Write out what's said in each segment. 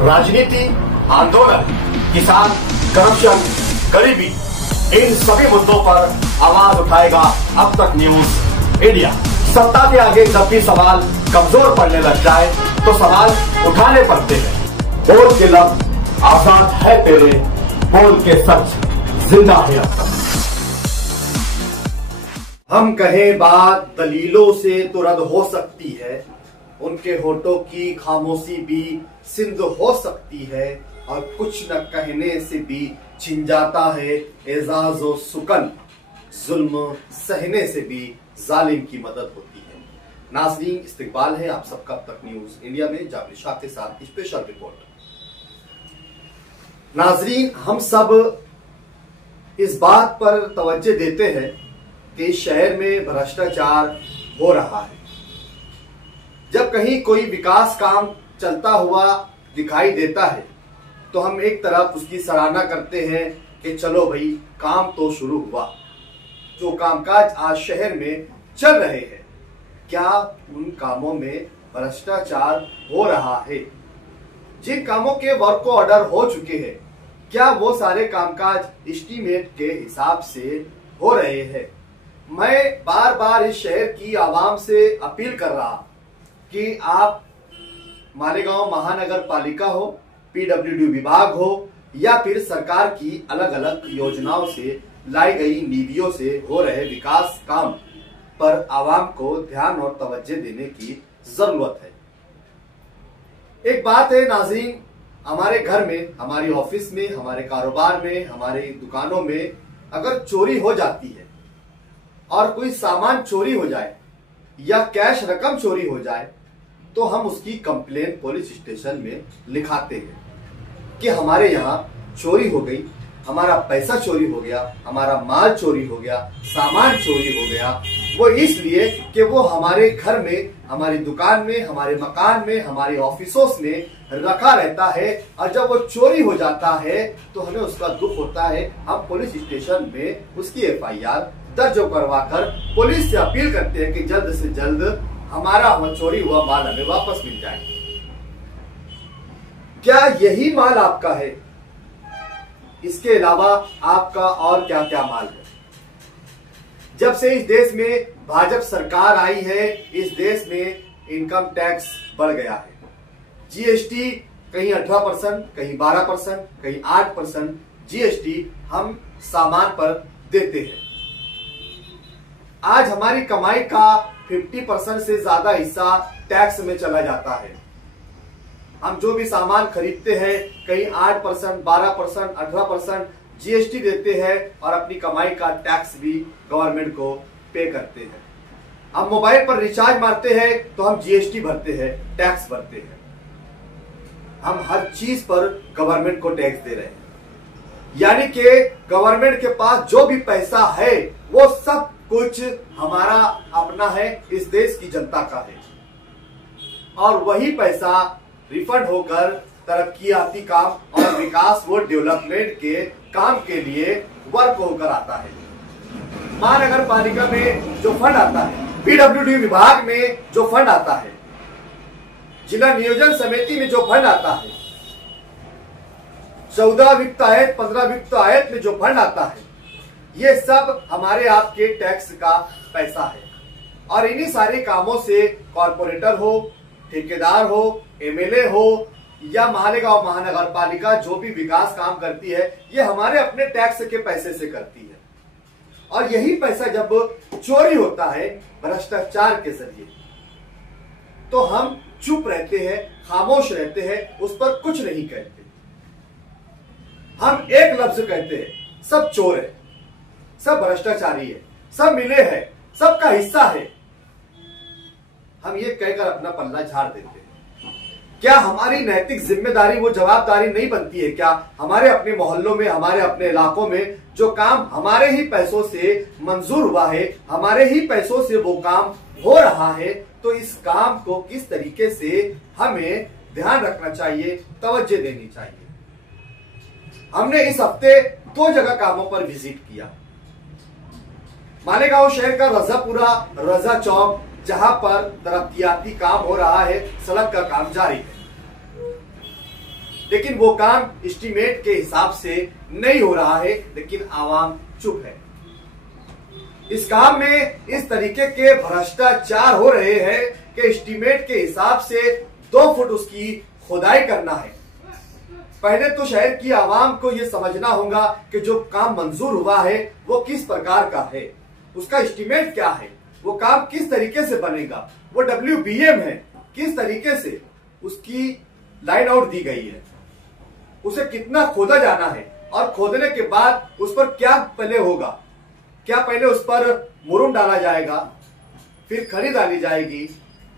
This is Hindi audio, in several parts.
राजनीति, आंदोलन, किसान, करप्शन, गरीबी, इन सभी मुद्दों पर आवाज उठाएगा अब तक न्यूज इंडिया। सत्ता के आगे जब भी सवाल कमजोर पड़ने लग जाए तो सवाल उठाने पड़ते हैं। बोल के लफ्ज आजाद है तेरे, बोल के सच जिंदा है अब तक। हम कहें बात दलीलों से तो रद्द हो सकती है, उनके होठों की खामोशी भी सिंध हो सकती है, और कुछ न कहने से भी छिन जाता है एजाज व सुकन, जुल्म सहने से भी जालिम की मदद होती है। नाज़रीन, इस्तकबाल है आप सबका अब तक न्यूज इंडिया में जाबिर शाह के साथ स्पेशल रिपोर्ट। नाज़रीन, हम सब इस बात पर तवज्जो देते हैं कि शहर में भ्रष्टाचार हो रहा है। जब कहीं कोई विकास काम चलता हुआ दिखाई देता है तो हम एक तरफ उसकी सराहना करते हैं कि चलो भाई काम तो शुरू हुआ। जो कामकाज आज शहर में चल रहे हैं, क्या उन कामों में भ्रष्टाचार हो रहा है? जिन कामों के वर्क ऑर्डर हो चुके हैं, क्या वो सारे कामकाज एस्टीमेट के हिसाब से हो रहे हैं? मैं बार बार इस शहर की आवाम से अपील कर रहा कि आप मालेगांव महानगर पालिका हो, पीडब्ल्यूडी विभाग हो, या फिर सरकार की अलग अलग योजनाओं से लाई गई निधियों से हो रहे विकास काम पर आवाम को ध्यान और तवज्जो देने की जरूरत है। एक बात है नाज़रीन, हमारे घर में, हमारी ऑफिस में, हमारे कारोबार में, हमारी दुकानों में अगर चोरी हो जाती है और कोई सामान चोरी हो जाए या कैश रकम चोरी हो जाए तो हम उसकी कंप्लेन पुलिस स्टेशन में लिखाते हैं कि हमारे यहाँ चोरी हो गई, हमारा पैसा चोरी हो गया, हमारा माल चोरी हो गया, सामान चोरी हो गया। वो इसलिए कि वो हमारे घर में, हमारी दुकान में, हमारे मकान में, हमारे ऑफिसों में रखा रहता है, और जब वो चोरी हो जाता है तो हमें उसका दुख होता है। हम पुलिस स्टेशन में उसकी FIR दर्ज करवाकर पुलिस से अपील करते हैं कि जल्द से जल्द हमारा चोरी हुआ माल हमें वापस मिल जाए। क्या यही माल आपका है? इसके अलावा आपका और क्या क्या माल है? जब से इस देश में भाजपा सरकार आई है, इस देश में इनकम टैक्स बढ़ गया है। GST कहीं 18%, कहीं 12%, कहीं 8% GST हम सामान पर देते हैं। आज हमारी कमाई का 50% से ज्यादा हिस्सा टैक्स में चला जाता है। हम जो भी सामान खरीदते हैं कहीं 8%, 12%, 18% GST देते हैं और अपनी कमाई का टैक्स भी गवर्नमेंट को पे करते हैं। हम मोबाइल पर रिचार्ज मारते हैं तो हम GST भरते हैं, टैक्स भरते हैं। हम हर चीज पर गवर्नमेंट को टैक्स दे रहे हैं, यानी कि गवर्नमेंट के पास जो भी पैसा है वो सब कुछ हमारा अपना है, इस देश की जनता का है, और वही पैसा रिफंड होकर तरक्कियाती काम और विकास व डेवलपमेंट के काम के लिए वर्क होकर आता है। महानगर पालिका में जो फंड आता है, पीडब्ल्यूडी विभाग में जो फंड आता है, जिला नियोजन समिति में जो फंड आता है, 14 वित्त आयत, 15 वित्त आयत में जो फंड आता है, ये सब हमारे आपके टैक्स का पैसा है। और इन्हीं सारे कामों से कॉर्पोरेटर हो, ठेकेदार हो, MLA हो या मालेगांव महानगर पालिका जो भी विकास काम करती है, ये हमारे अपने टैक्स के पैसे से करती है। और यही पैसा जब चोरी होता है भ्रष्टाचार के जरिए, तो हम चुप रहते हैं, खामोश रहते हैं, उस पर कुछ नहीं कहते। हम एक लफ्ज कहते हैं, सब चोर है, सब भ्रष्टाचारी है, सब मिले हैं, सबका हिस्सा है। हम ये कहकर अपना पल्ला झाड़ देते हैं। क्या हमारी नैतिक जिम्मेदारी, वो जवाबदारी नहीं बनती है क्या? हमारे अपने मोहल्लों में, हमारे अपने इलाकों में जो काम हमारे ही पैसों से मंजूर हुआ है, हमारे ही पैसों से वो काम हो रहा है, तो इस काम को किस तरीके से हमें ध्यान रखना चाहिए, तवज्जो देनी चाहिए। हमने इस हफ्ते 2 जगह कामों पर विजिट किया। मालेगांव शहर का रजापुरा, रजा चौक, जहां पर तरक्कियाती काम हो रहा है, सड़क का काम जारी है। लेकिन वो काम एस्टीमेट के हिसाब से नहीं हो रहा है, लेकिन आवाम चुप है। इस काम में इस तरीके के भ्रष्टाचार हो रहे हैं कि एस्टीमेट के हिसाब से 2 फुट उसकी खुदाई करना है। पहले तो शहर की आवाम को यह समझना होगा कि जो काम मंजूर हुआ है वो किस प्रकार का है, उसका एस्टीमेट क्या है, वो काम किस तरीके से बनेगा, वो WBM है, किस तरीके से उसकी लाइन आउट दी गई है, उसे कितना खोदा जाना है, और खोदने के बाद उस पर क्या पहले होगा, क्या पहले उस पर मुरुम डाला जाएगा, फिर खड़ी डाली जाएगी,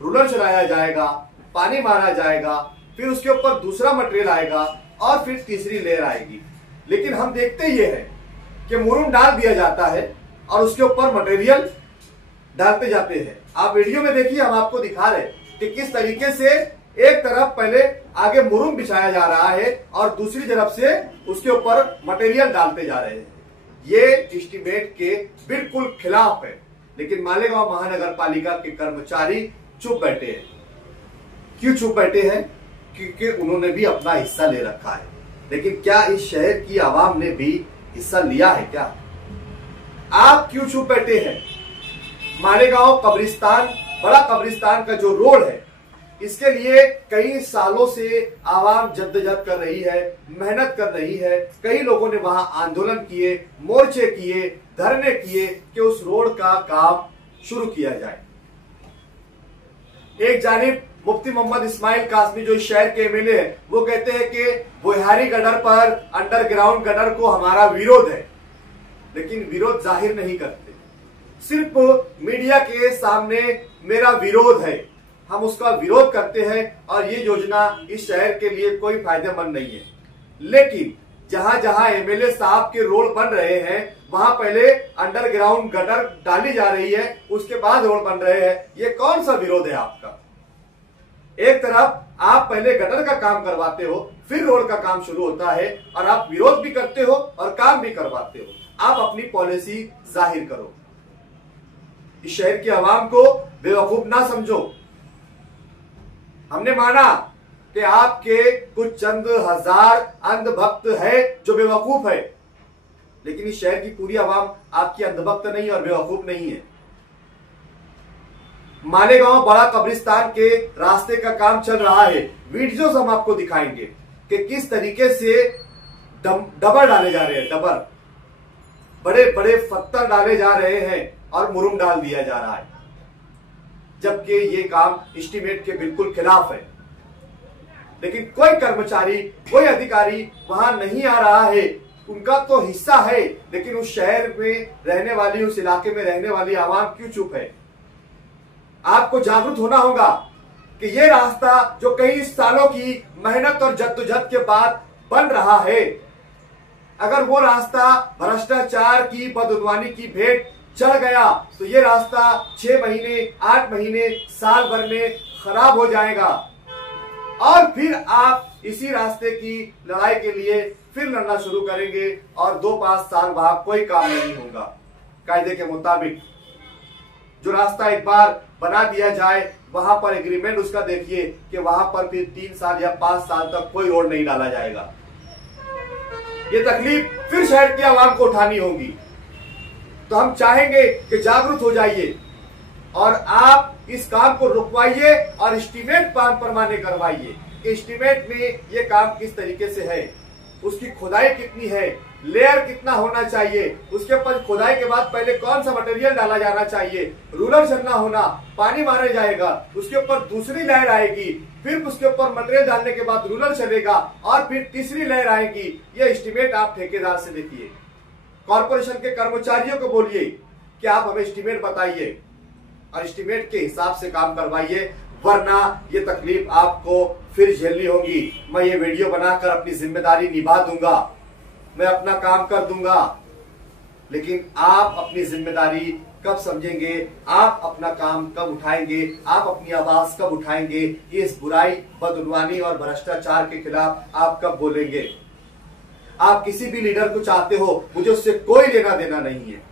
रूलर चलाया जाएगा, पानी मारा जाएगा, फिर उसके ऊपर दूसरा मटेरियल आएगा और फिर तीसरी लेयर आएगी। लेकिन हम देखते ये है कि मुरुम डाल दिया जाता है और उसके ऊपर मटेरियल डालते जाते हैं। आप वीडियो में देखिए, हम आपको दिखा रहे कि किस तरीके से एक तरफ पहले आगे मुरुम बिछाया जा रहा है और दूसरी तरफ से उसके ऊपर मटेरियल डालते जा रहे हैं। ये एस्टीमेट के बिल्कुल खिलाफ है। लेकिन मालेगांव महानगर पालिका के कर्मचारी चुप बैठे हैं। क्यों चुप बैठे हैं? क्योंकि उन्होंने भी अपना हिस्सा ले रखा है। लेकिन क्या इस शहर की आवाम ने भी हिस्सा लिया है क्या? आप क्यों चुप बैठे हैं? मालेगांव कब्रिस्तान, बड़ा कब्रिस्तान का जो रोड है, इसके लिए कई सालों से आवाम जद्दोजहद कर रही है, मेहनत कर रही है। कई लोगों ने वहां आंदोलन किए, मोर्चे किए, धरने किए कि उस रोड का काम शुरू किया जाए। एक जानिब मुफ्ती मोहम्मद इस्माइल कासमी जो इस शहर के MLA है, वो कहते हैं कि बुहारी गटर पर अंडरग्राउंड गटर को हमारा विरोध है, लेकिन विरोध जाहिर नहीं करते। सिर्फ मीडिया के सामने मेरा विरोध है, हम उसका विरोध करते हैं और ये योजना इस शहर के लिए कोई फायदेमंद नहीं है। लेकिन जहां जहां MLA साहब के रोड बन रहे हैं, वहां पहले अंडरग्राउंड गटर डाली जा रही है, उसके बाद रोड बन रहे हैं। ये कौन सा विरोध है आपका? एक तरफ आप पहले गटर का काम करवाते हो, फिर रोड का काम शुरू होता है, और आप विरोध भी करते हो और काम भी करवाते हो। आप अपनी पॉलिसी जाहिर करो। इस शहर की आवाम को बेवकूफ ना समझो। हमने माना कि आपके कुछ चंद हजार अंधभक्त है जो बेवकूफ है, लेकिन इस शहर की पूरी आवाम आपकी अंधभक्त नहीं और बेवकूफ नहीं है। मालेगांव बड़ा कब्रिस्तान के रास्ते का काम चल रहा है। वीडियोस हम आपको दिखाएंगे कि किस तरीके से डबर डाले जा रहे हैं, डबर, बड़े बड़े पत्थर डाले जा रहे हैं और मुरुम डाल दिया जा रहा है, जबकि ये काम एस्टीमेट के बिल्कुल खिलाफ है। लेकिन कोई कर्मचारी, कोई अधिकारी वहां नहीं आ रहा है। उनका तो हिस्सा है, लेकिन उस शहर में रहने वाली, उस इलाके में रहने वाली आवाम क्यों चुप है? आपको जागरूक होना होगा कि ये रास्ता जो कई सालों की मेहनत और जद्दोजहद के बाद बन रहा है, अगर वो रास्ता भ्रष्टाचार की, बदउनवानी की भेंट चढ़ गया तो ये रास्ता 6 महीने, 8 महीने, साल भर में खराब हो जाएगा। और फिर आप इसी रास्ते की लड़ाई के लिए फिर लड़ना शुरू करेंगे और 2-5 साल वहां कोई काम नहीं होगा। कायदे के मुताबिक जो रास्ता एक बार बना दिया जाए, वहां पर एग्रीमेंट उसका देखिए कि वहां पर फिर 3 साल या 5 साल तक कोई रोड नहीं डाला जाएगा। ये तकलीफ फिर शहर की आवाम को उठानी होगी। तो हम चाहेंगे कि जागरूक हो जाइए और आप इस काम को रुकवाइए और एस्टीमेट पैमाने करवाइए। एस्टीमेट में ये काम किस तरीके से है, उसकी खुदाई कितनी है, लेयर कितना होना चाहिए, उसके ऊपर खुदाई के बाद पहले कौन सा मटेरियल डाला जाना चाहिए, रूलर चलना होना, पानी मारा जाएगा, उसके ऊपर दूसरी लेयर आएगी, फिर उसके ऊपर मटेरियल डालने के बाद रूलर चलेगा और फिर तीसरी लेयर आएगी। ये एस्टीमेट आप ठेकेदार से देखिए। कॉर्पोरेशन के कर्मचारियों को बोलिए कि आप हमें एस्टीमेट बताइए और एस्टीमेट के हिसाब से काम करवाइए, वरना ये तकलीफ आपको फिर झेलनी होगी। मैं ये वीडियो बनाकर अपनी जिम्मेदारी निभा दूंगा, मैं अपना काम कर दूंगा, लेकिन आप अपनी जिम्मेदारी कब समझेंगे, आप अपना काम कब उठाएंगे, आप अपनी आवाज कब उठाएंगे, ये इस बुराई, बदउनवानी और भ्रष्टाचार के खिलाफ आप कब बोलेंगे? आप किसी भी लीडर को चाहते हो, मुझे उससे कोई लेना देना नहीं है।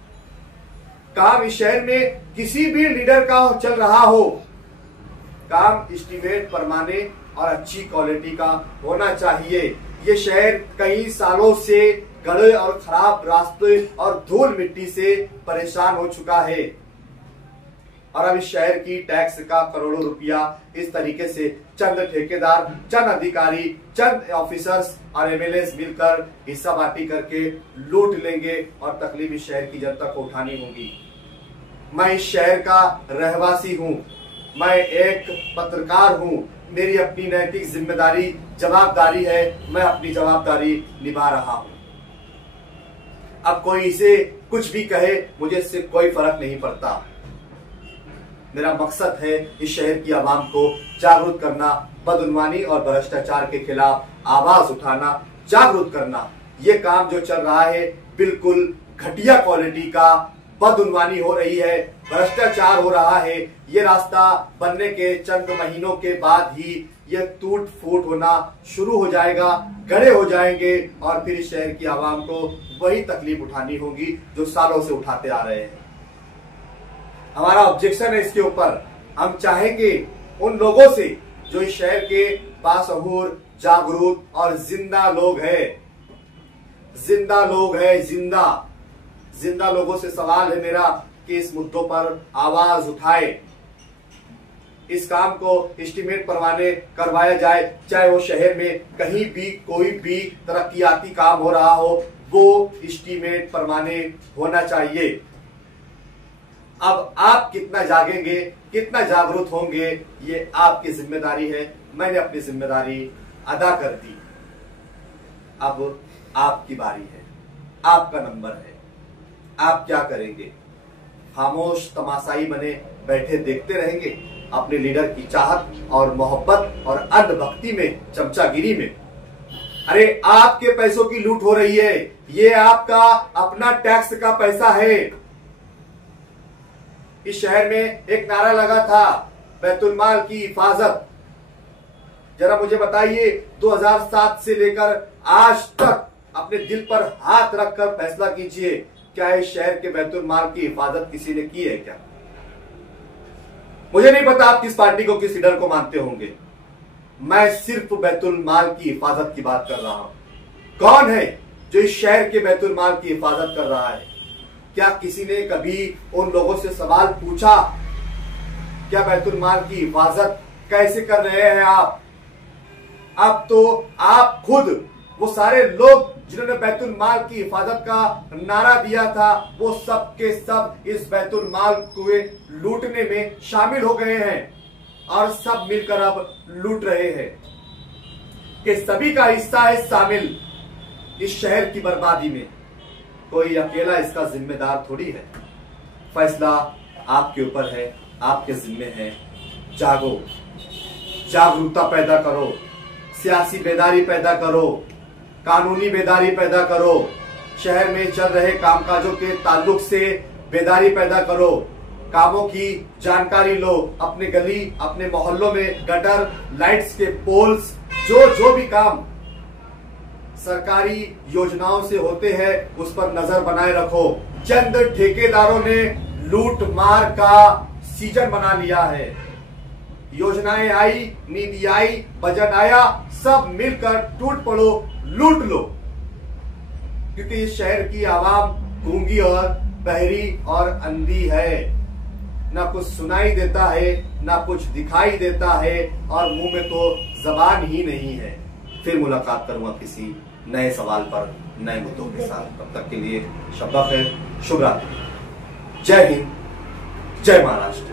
काम इस शहर में किसी भी लीडर का चल रहा हो, काम एस्टीमेट पैमाने और अच्छी क्वालिटी का होना चाहिए। ये शहर कई सालों से गड़े और खराब रास्ते और धूल मिट्टी से परेशान हो चुका है और अब इस शहर की टैक्स का करोड़ों रुपया इस तरीके से चंद ठेकेदार, चंद अधिकारी, चंद ऑफिसर्स और एमएलए मिलकर हिस्सा बांटी करके लूट लेंगे और तकलीफ इस शहर की जनता को उठानी होगी। मैं इस शहर का रहवासी हूँ, मैं एक पत्रकार हूँ, मेरी अपनी नैतिक जिम्मेदारी, जवाबदारी है, मैं अपनी जवाबदारी निभा रहा हूँ। अब कोई इसे कुछ भी कहे, मुझे इससे कोई फर्क नहीं पड़ता। मेरा मकसद है इस शहर की आवाम को जागरूक करना, बदउनवानी और भ्रष्टाचार के खिलाफ आवाज उठाना, जागरूक करना। ये काम जो चल रहा है बिल्कुल घटिया क्वालिटी का, बदउनवानी हो रही है, भ्रष्टाचार हो रहा है। ये रास्ता बनने के चंद महीनों के बाद ही ये टूट फूट होना शुरू हो जाएगा, गड़े हो जाएंगे और फिर इस शहर की आवाम को वही तकलीफ उठानी होगी जो सालों से उठाते आ रहे हैं। हमारा ऑब्जेक्शन है इसके ऊपर। हम चाहेंगे उन लोगों से जो इस शहर के बाशऊर, जागरूक और जिंदा लोग हैं, जिंदा लोगों से सवाल है मेरा कि इस मुद्दों पर आवाज उठाए, इस काम को एस्टीमेट परवाने करवाया जाए। चाहे वो शहर में कहीं भी कोई भी तरक्कियाती काम हो रहा हो, वो एस्टीमेट परवाने होना चाहिए। अब आप कितना जागेंगे, कितना जागरूक होंगे, ये आपकी जिम्मेदारी है। मैंने अपनी जिम्मेदारी अदा कर दी। अब आपकी बारी है, आपका नंबर है। आप क्या करेंगे? खामोश तमाशाई बने बैठे देखते रहेंगे अपने लीडर की चाहत और मोहब्बत और अंधभक्ति में, चमचागिरी में? अरे आपके पैसों की लूट हो रही है, ये आपका अपना टैक्स का पैसा है। इस शहर में एक नारा लगा था, बैतुल माल की हिफाजत। जरा मुझे बताइए, 2007 से लेकर आज तक अपने दिल पर हाथ रखकर फैसला कीजिए, क्या इस शहर के बैतुल माल की हिफाजत किसी ने की है क्या? मुझे नहीं पता आप किस पार्टी को, किस लीडर को मानते होंगे। मैं सिर्फ बैतुल माल की हिफाजत की बात कर रहा हूं। कौन है जो इस शहर के बैतुल माल की हिफाजत कर रहा है? क्या किसी ने कभी उन लोगों से सवाल पूछा, क्या बैतुल माल की हिफाजत कैसे कर रहे हैं आप? अब तो आप खुद, वो सारे लोग जिन्होंने बैतुल माल की हिफाजत का नारा दिया था, वो सब के सब इस बैतुल माल को लूटने में शामिल हो गए हैं और सब मिलकर अब लूट रहे हैं। कि सभी का हिस्सा है शामिल इस शहर की बर्बादी में। कोई अकेला इसका जिम्मेदार थोड़ी है। फैसला आपके ऊपर है, आपके जिम्मे है। जागो, जागरूकता पैदा करो, सियासी बेदारी पैदा करो, कानूनी बेदारी पैदा करो, शहर में चल रहे कामकाजों के ताल्लुक से बेदारी पैदा करो, कामों की जानकारी लो। अपने गली, अपने मोहल्लों में गटर, लाइट्स के पोल्स, जो भी काम सरकारी योजनाओं से होते हैं उस पर नजर बनाए रखो। चंद ठेकेदारों ने लूट मार का सीजन बना लिया है। योजनाएं आई, नीति आई, बजट आया, सब मिलकर टूट पड़ो, लूट लो। क्योंकि इस शहर की आवाम गूंगी और बहरी और अंधी है। ना कुछ सुनाई देता है, ना कुछ दिखाई देता है और मुंह में तो जबान ही नहीं है। फिर मुलाकात करूंगा किसी नए सवाल पर, नए मुद्दों के साथ। तब तक के लिए शब्बा खैर, शुभ रात्रि, जय हिंद, जय महाराष्ट्र।